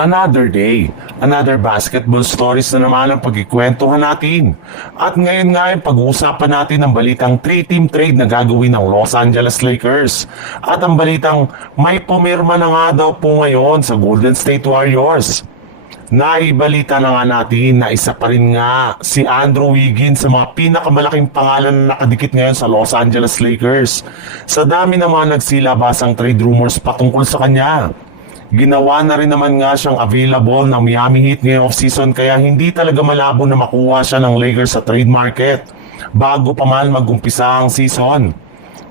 Another day, another basketball stories na naman ang pagkikwentuhan natin. At ngayon nga ay pag-uusapan natin ang balitang 3-team trade na gagawin ng Los Angeles Lakers. At ang balitang may pumirma na nga daw po ngayon sa Golden State Warriors. Naibalita na nga natin na isa pa rin nga si Andrew Wiggins sa mga pinakamalaking pangalan na nakadikit ngayon sa Los Angeles Lakers. Sa dami ng mga nagsilabasang trade rumors patungkol sa kanya. Ginawa na rin naman nga siyang available ng Miami Heat ngayong off-season kaya hindi talaga malabo na makuha siya ng Lakers sa trade market bago pa man mag-umpisa ang season.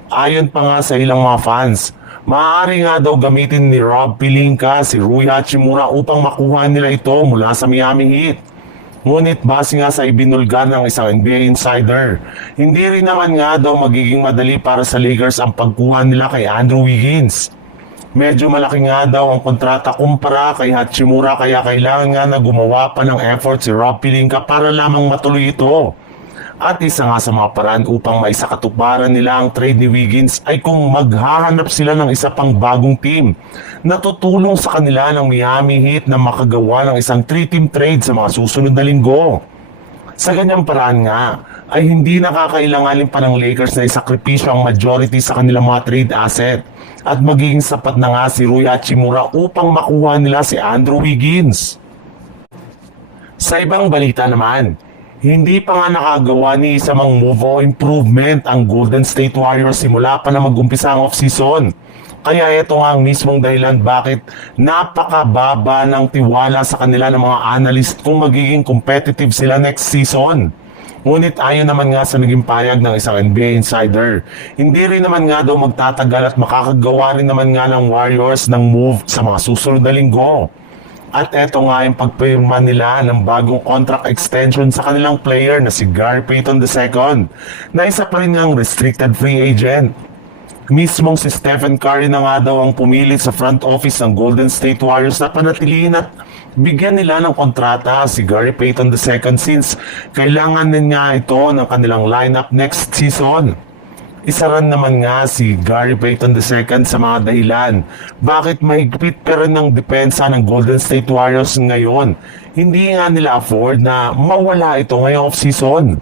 Ayon pa nga sa ilang mga fans, maaari nga daw gamitin ni Rob Pelinka si Rui Hachimura upang makuha nila ito mula sa Miami Heat. Ngunit base nga sa ibinulgar ng isang NBA insider, hindi rin naman nga daw magiging madali para sa Lakers ang pagkuha nila kay Andrew Wiggins. Medyo malaki nga daw ang kontrata kumpara kay Hachimura kaya kailangan nga na gumawa pa ng effort si Rob Pelinka para lamang matuloy ito. At isa nga sa mga paraan upang maisakatuparan nila ang trade ni Wiggins ay kung maghahanap sila ng isa pang bagong team na tutulong sa kanila ng Miami Heat na makagawa ng isang 3-team trade sa mga susunod na linggo. Sa ganyang paraan nga, ay hindi nakakailanganin pa ng Lakers na isakripisyo ang majority sa kanilang mga trade asset at magiging sapat na nga si Rui Hachimura upang makuha nila si Andrew Wiggins. Sa ibang balita naman, hindi pa nga nakagawa ni isa mang move o improvement ang Golden State Warriors simula pa na mag-umpisa ang off-season. Kaya ito nga ang mismong dahilan bakit napakababa ng tiwala sa kanila ng mga analyst kung magiging competitive sila next season. Ngunit ayon naman nga sa naging payag ng isang NBA insider, hindi rin naman nga daw magtatagal at makakagawa rin naman nga ng Warriors ng move sa mga susunod na linggo. At eto nga yung pagpirma nila ng bagong contract extension sa kanilang player na si Gary Payton II na isa pa rin ng restricted free agent. Mismong si Stephen Curry na nga daw ang pumilit sa front office ng Golden State Warriors na panatilihin at bigyan nila ng kontrata si Gary Payton II since kailangan din nga ito ng kanilang lineup next season. Isa rin naman nga si Gary Payton II sa mga dahilan bakit mahigpit pa rin ng depensa ng Golden State Warriors ngayon. Hindi nga nila afford na mawala ito ngayong off-season.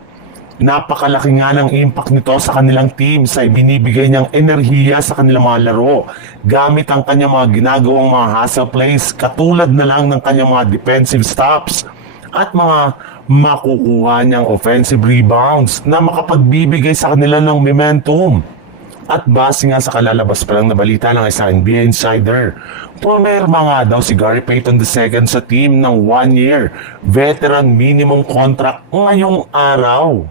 Napakalaki nga ng impact nito sa kanilang team sa ibinibigay niyang enerhiya sa kanilang mga laro gamit ang kanyang mga ginagawang mga hustle plays katulad na lang ng kanyang mga defensive stops at mga makukuha niyang offensive rebounds na makapagbibigay sa kanila ng momentum. At base nga sa kalalabas pa lang na balita ng isang NBA insider, pumirma nga daw si Gary Payton II sa team ng 1-year veteran minimum contract ngayong araw.